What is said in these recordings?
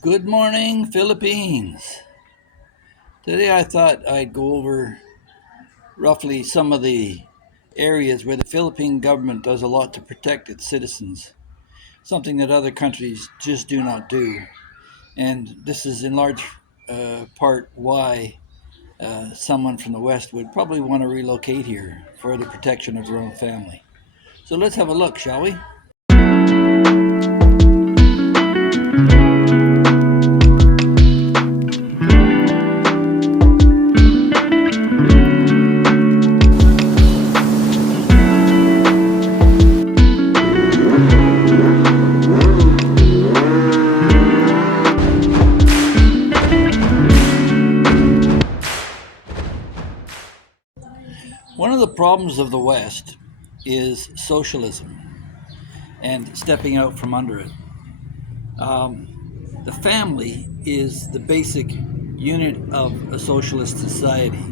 Good morning, Philippines. Today I thought I'd go over roughly some of the areas where the Philippine government does a lot to protect its citizens, something that other countries just do not do. And this is in large part why someone from the West would probably want to relocate here for the protection of their own family. So let's have a look, shall we? One of the problems of the West is socialism and stepping out from under it. The family is the basic unit of a socialist society.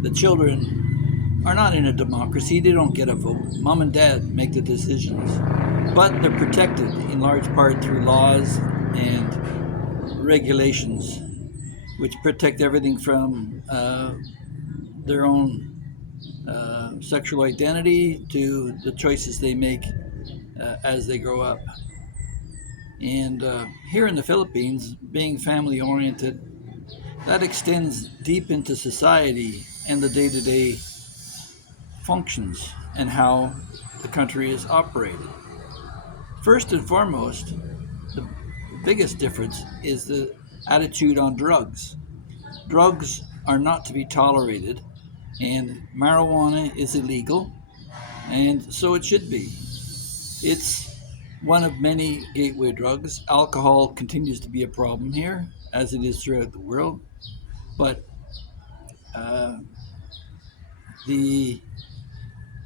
The children are not in a democracy, they don't get a vote. Mom and dad make the decisions. But they're protected in large part through laws and regulations, which protect everything from their own sexual identity to the choices they make as they grow up. And here in the Philippines, being family oriented, that extends deep into society and the day to day functions and how the country is operated. First and foremost, the biggest difference is the attitude on drugs. Drugs are not to be tolerated, and marijuana is illegal, and so it should be. It's one of many gateway drugs. Alcohol continues to be a problem here, as it is throughout the world, but uh, the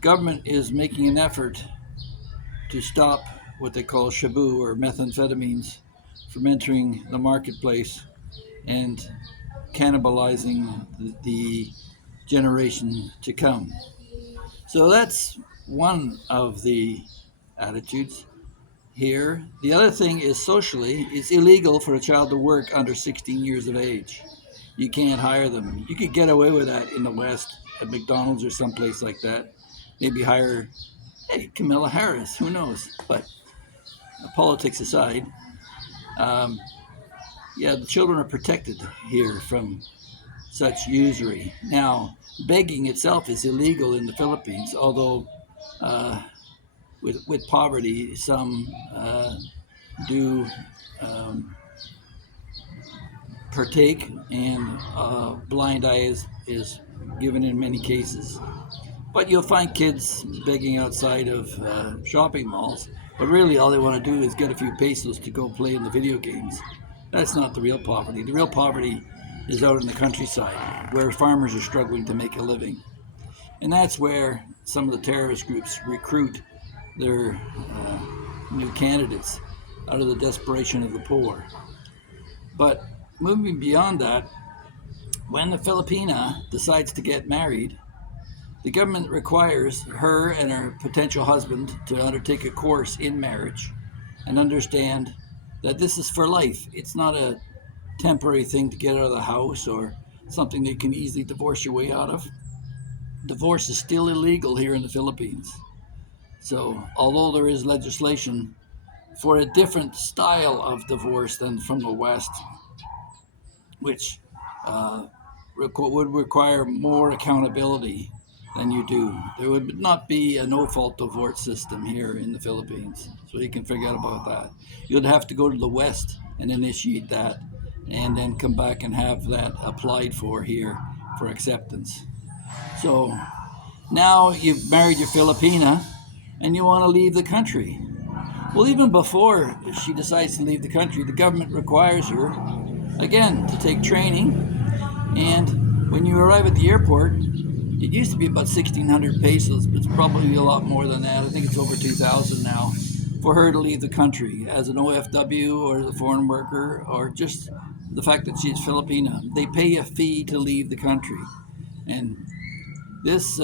government is making an effort to stop what they call shabu or methamphetamines from entering the marketplace and cannibalizing the generation to come. So that's one of the attitudes here. The other thing is socially, it's illegal for a child to work under 16 years of age. You can't hire them. You could get away with that in the West at McDonald's or someplace like that. Maybe hire, hey, Camilla Harris, who knows? But politics aside, um, yeah, the children are protected here from such usury. Now, begging itself is illegal in the Philippines, although uh, with poverty, some do um, partake, and blind eye is given in many cases. But you'll find kids begging outside of shopping malls, but really all they want to do is get a few pesos to go play in the video games. That's not the real poverty. The real poverty is out in the countryside where farmers are struggling to make a living. And that's where some of the terrorist groups recruit their new candidates out of the desperation of the poor. But moving beyond that, when the Filipina decides to get married, the government requires her and her potential husband to undertake a course in marriage and understand that this is for life. It's not a temporary thing to get out of the house or something that you can easily divorce your way out of. Divorce is still illegal here in the Philippines. So, although there is legislation for a different style of divorce than from the West, which uh, would require more accountability than you do. There would not be a no-fault divorce system here in the Philippines, so you can forget about that. You'd have to go to the West and initiate that, and then come back and have that applied for here for acceptance. So now you've married your Filipina, and you want to leave the country. Well, even before she decides to leave the country, the government requires her, again, to take training. And when you arrive at the airport, it used to be about 1,600 pesos, but it's probably a lot more than that. I think it's over 2,000 now for her to leave the country as an OFW or as a foreign worker, or just the fact that she's Filipina. They pay a fee to leave the country. And this,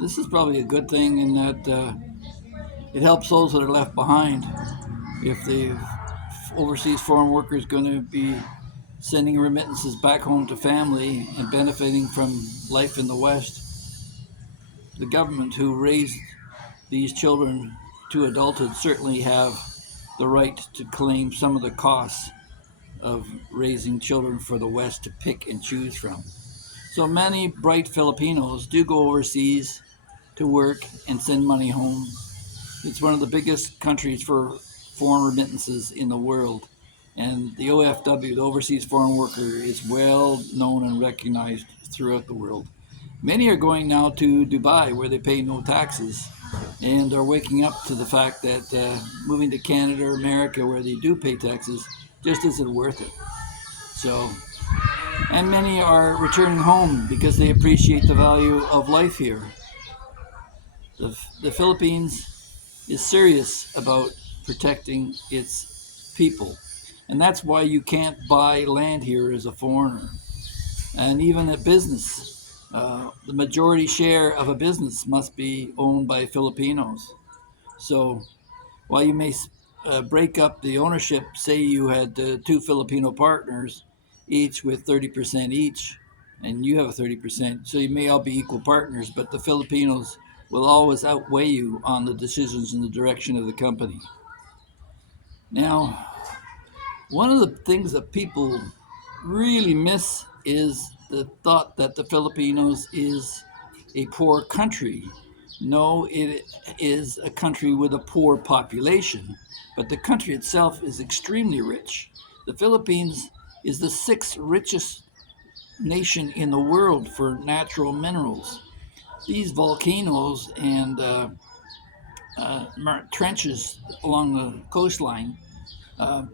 this is probably a good thing in that it helps those that are left behind if they've overseas foreign workers going to be sending remittances back home to family and benefiting from life in the West, the government who raised these children to adulthood certainly have the right to claim some of the costs of raising children for the West to pick and choose from. So many bright Filipinos do go overseas to work and send money home. It's one of the biggest countries for foreign remittances in the world. And the OFW, the Overseas Foreign Worker, is well known and recognized throughout the world. Many are going now to Dubai where they pay no taxes and are waking up to the fact that moving to Canada or America where they do pay taxes just isn't worth it. So, and many are returning home because they appreciate the value of life here. The Philippines is serious about protecting its people. And that's why you can't buy land here as a foreigner. And even a business, the majority share of a business must be owned by Filipinos. So while you may break up the ownership, say you had two Filipino partners, each with 30% each, and you have 30%, so you may all be equal partners, but the Filipinos will always outweigh you on the decisions in the direction of the company. Now, one of the things that people really miss is the thought that the Filipinos is a poor country. No, it is a country with a poor population, but the country itself is extremely rich. The Philippines is the sixth richest nation in the world for natural minerals. These volcanoes and trenches along the coastline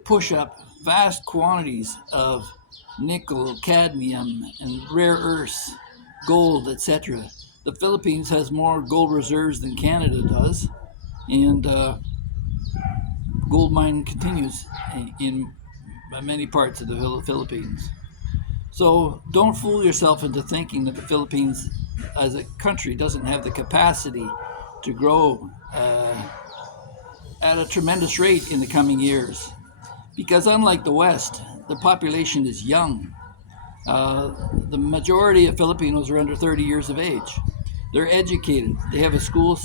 push up vast quantities of nickel, cadmium, and rare earths, gold, etc. The Philippines has more gold reserves than Canada does, and gold mining continues in many parts of the Philippines. So don't fool yourself into thinking that the Philippines as a country doesn't have the capacity to grow at a tremendous rate in the coming years. Because unlike the West, the population is young. The majority of Filipinos are under 30 years of age. They're educated. They have a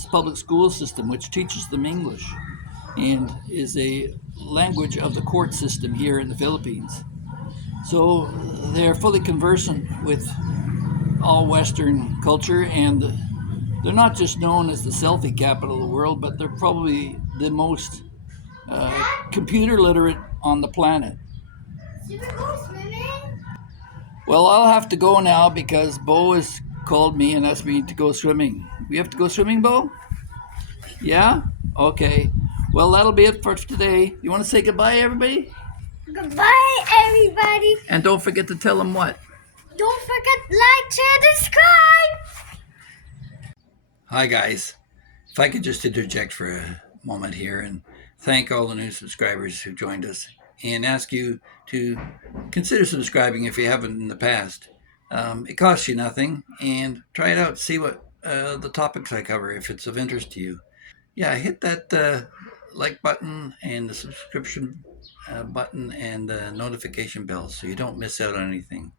public school system which teaches them English and is a language of the court system here in the Philippines. So they're fully conversant with all Western culture, and they're not just known as the selfie capital of the world, but they're probably the most computer literate on the planet. Should we go swimming? Well, I'll have to go now because Bo has called me and asked me to go swimming. We have to go swimming, Bo? Yeah? Okay. Well, that'll be it for today. You want to say goodbye, everybody? Goodbye, everybody. And don't forget to tell them what? Don't forget like, share, subscribe. Hi, guys. If I could just interject for a moment here and thank all the new subscribers who joined us and ask you to consider subscribing if you haven't in the past. It costs you nothing, and try it out. See what the topics I cover if it's of interest to you. Yeah, hit that like button and the subscription button and the notification bell so you don't miss out on anything.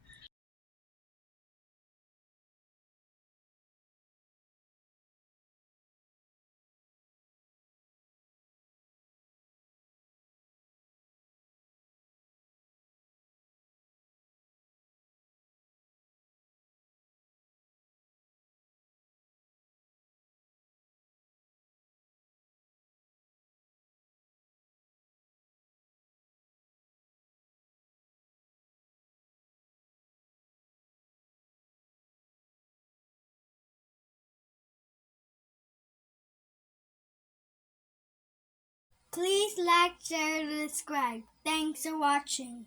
Please like, share, and subscribe. Thanks for watching.